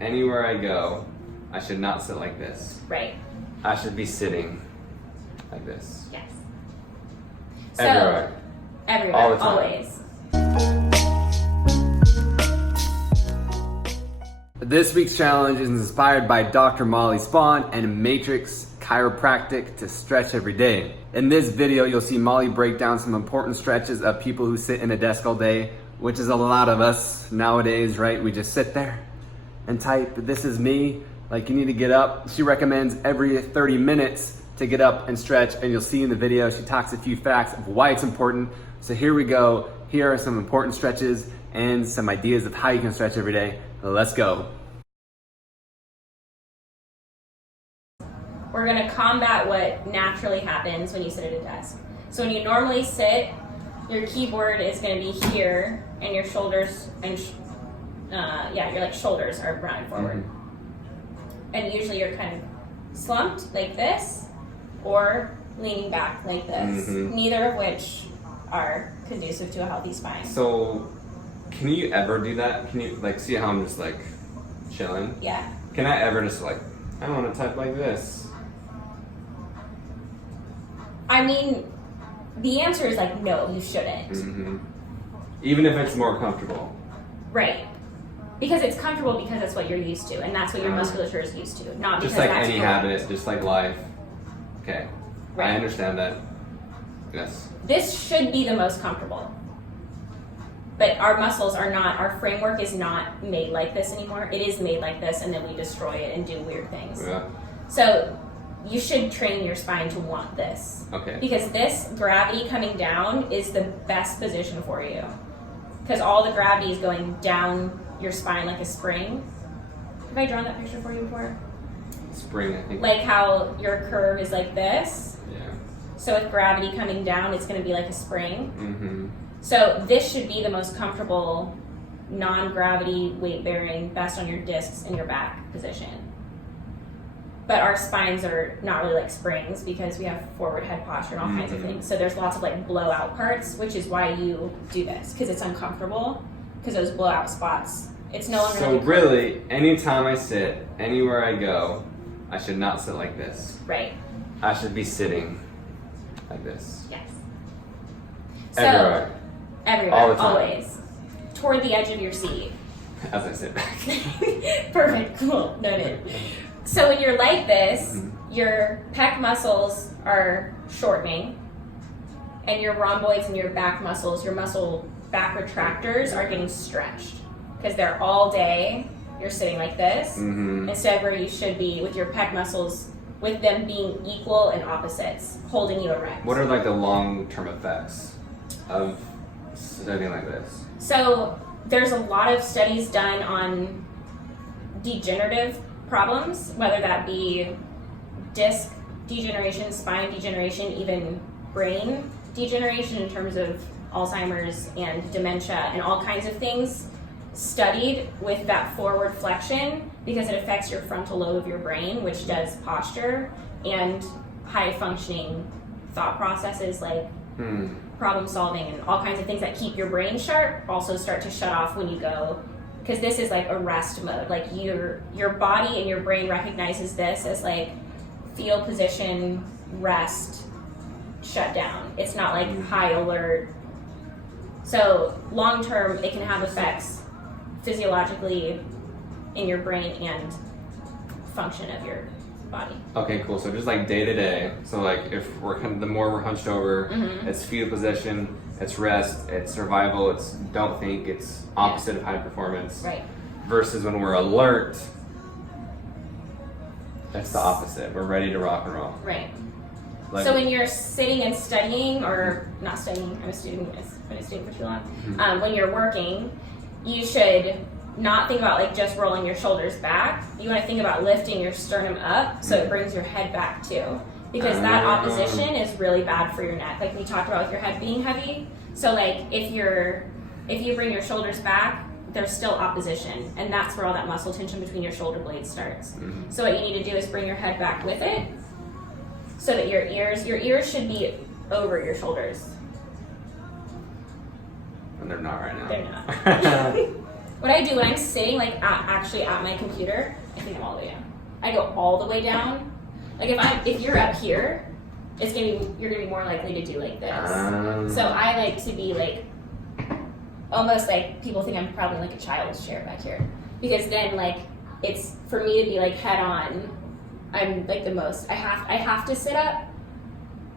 anywhere I go, I should not sit like this. Right. I should be sitting like this. Yes. Everywhere. Everywhere. All the time. Always. This week's challenge is inspired by Dr. Molly Spawn and Matrix Chiropractic to stretch every day. In this video, you'll see Molly break down some important stretches of people who sit in a desk all day, which is a lot of us nowadays, right? We just sit there and type. This is me. Like, you need to get up. She recommends every 30 minutes to get up and stretch, and you'll see in the video, she talks a few facts of why it's important. So here we go. Here are some important stretches and some ideas of how you can stretch every day. Let's go. We're gonna combat what naturally happens when you sit at a desk. So when you normally sit, your keyboard is gonna be here, and your shoulders and your like shoulders are rounded forward. And usually you're kind of slumped like this, or leaning back like this. Neither of which are conducive to a healthy spine. So, can you ever do that? Can you like see how I'm just like chilling? Yeah. Can I ever just like, I want to type like this? I mean, the answer is like no, you shouldn't. Even if it's more comfortable. Right. Because it's comfortable because it's what you're used to, and that's what your musculature is used to, not because just like that's any habit, just like life. Okay, Right. I understand that. Yes. This should be the most comfortable. But our muscles are not, our framework is not made like this anymore. It is made like this, and then we destroy it and do weird things. Yeah. So you should train your spine to want this. Okay. Because this gravity coming down is the best position for you. Because all the gravity is going down your spine like a spring. Have I drawn that picture for you before? Spring, I think. Like how your curve is like this. Yeah. So with gravity coming down, it's going to be like a spring. Mm-hmm. So this should be the most comfortable, non-gravity, weight-bearing, best on your discs in your back position. But our spines are not really like springs because we have forward head posture and all kinds of things. So there's lots of like blowout parts, which is why you do this, because it's uncomfortable, because those blowout spots, it's no longer So like a curve. really, anytime I sit, anywhere I go, I should not sit like this. Right. I should be sitting like this. Yes. Everywhere. Everywhere. All the time. Always. Toward the edge of your seat. As I sit back. Perfect. Cool. Noted. So when you're like this, your pec muscles are shortening, and your rhomboids and your back muscles, your muscle back retractors, are getting stretched because they're all day. You're sitting like this instead of where you should be with your pec muscles, with them being equal and opposites, holding you erect. What are like the long-term effects of sitting like this? So there's a lot of studies done on degenerative problems, whether that be disc degeneration, spine degeneration, even brain degeneration in terms of Alzheimer's and dementia and all kinds of things, studied with that forward flexion because it affects your frontal lobe of your brain, which does posture and high functioning thought processes like problem solving and all kinds of things that keep your brain sharp also start to shut off when you go, because this is like a rest mode. Like your body and your brain recognizes this as like fetal position, rest, shut down. It's not like high alert. So long term, it can have effects physiologically in your brain and function of your body. Okay, cool. So just like day to day. So like if we're the more we're hunched over, it's fetal position, it's rest, it's survival, it's don't think, it's opposite of high performance. Right. Versus when we're alert, that's the opposite. We're ready to rock and roll. Right. Like, So when you're sitting and studying, or not studying, I'm a student, I've been a student for too long. When you're working, you should not think about like just rolling your shoulders back. You want to think about lifting your sternum up so it brings your head back too. Because that opposition is really bad for your neck. Like we talked about with your head being heavy. So like if you bring your shoulders back, there's still opposition, and that's where all that muscle tension between your shoulder blades starts. So what you need to do is bring your head back with it so that your ears should be over your shoulders. And they're not right now. They're not. What I do when I'm sitting like actually at my computer, I think I'm all the way down. I go all the way down. Like if you're up here, you're gonna be more likely to do like this. So I like to be like almost like people think I'm probably like a child's chair back here, because then like it's for me to be like head on. I'm like the most I have to sit up,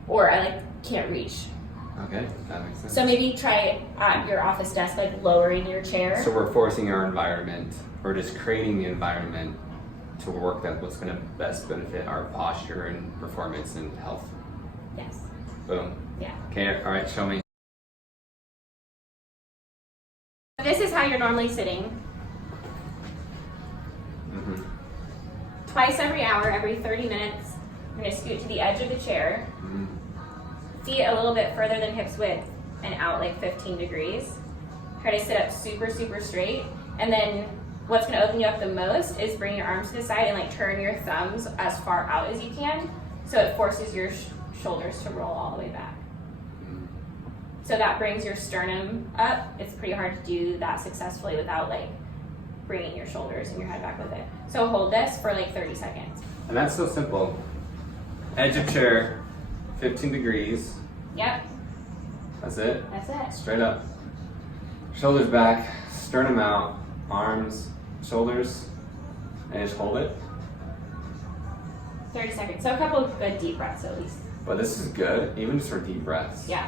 or I like can't reach. Okay, that makes sense. So maybe try at your office desk, like lowering your chair. So we're forcing our environment, or just creating the environment to work at what's going to best benefit our posture and performance and health. Yes. Boom. Yeah. Okay, all right, show me. This is how you're normally sitting. Mm-hmm. Twice every hour, every 30 minutes, you're going to scoot to the edge of the chair. Mm-hmm. Feet a little bit further than hips width and out like 15 degrees. Try to sit up super, super straight. And then what's going to open you up the most is bring your arms to the side and like turn your thumbs as far out as you can. So it forces your shoulders to roll all the way back. So that brings your sternum up. It's pretty hard to do that successfully without like bringing your shoulders and your head back with it. So hold this for like 30 seconds. And that's so simple. Edge of chair, 15 degrees. Yep, That's it. that's it. Straight up. Shoulders back, sternum out, arms, shoulders, and just hold it. 30 seconds. So a couple of good deep breaths at least. But this is good, even just for deep breaths. Yeah.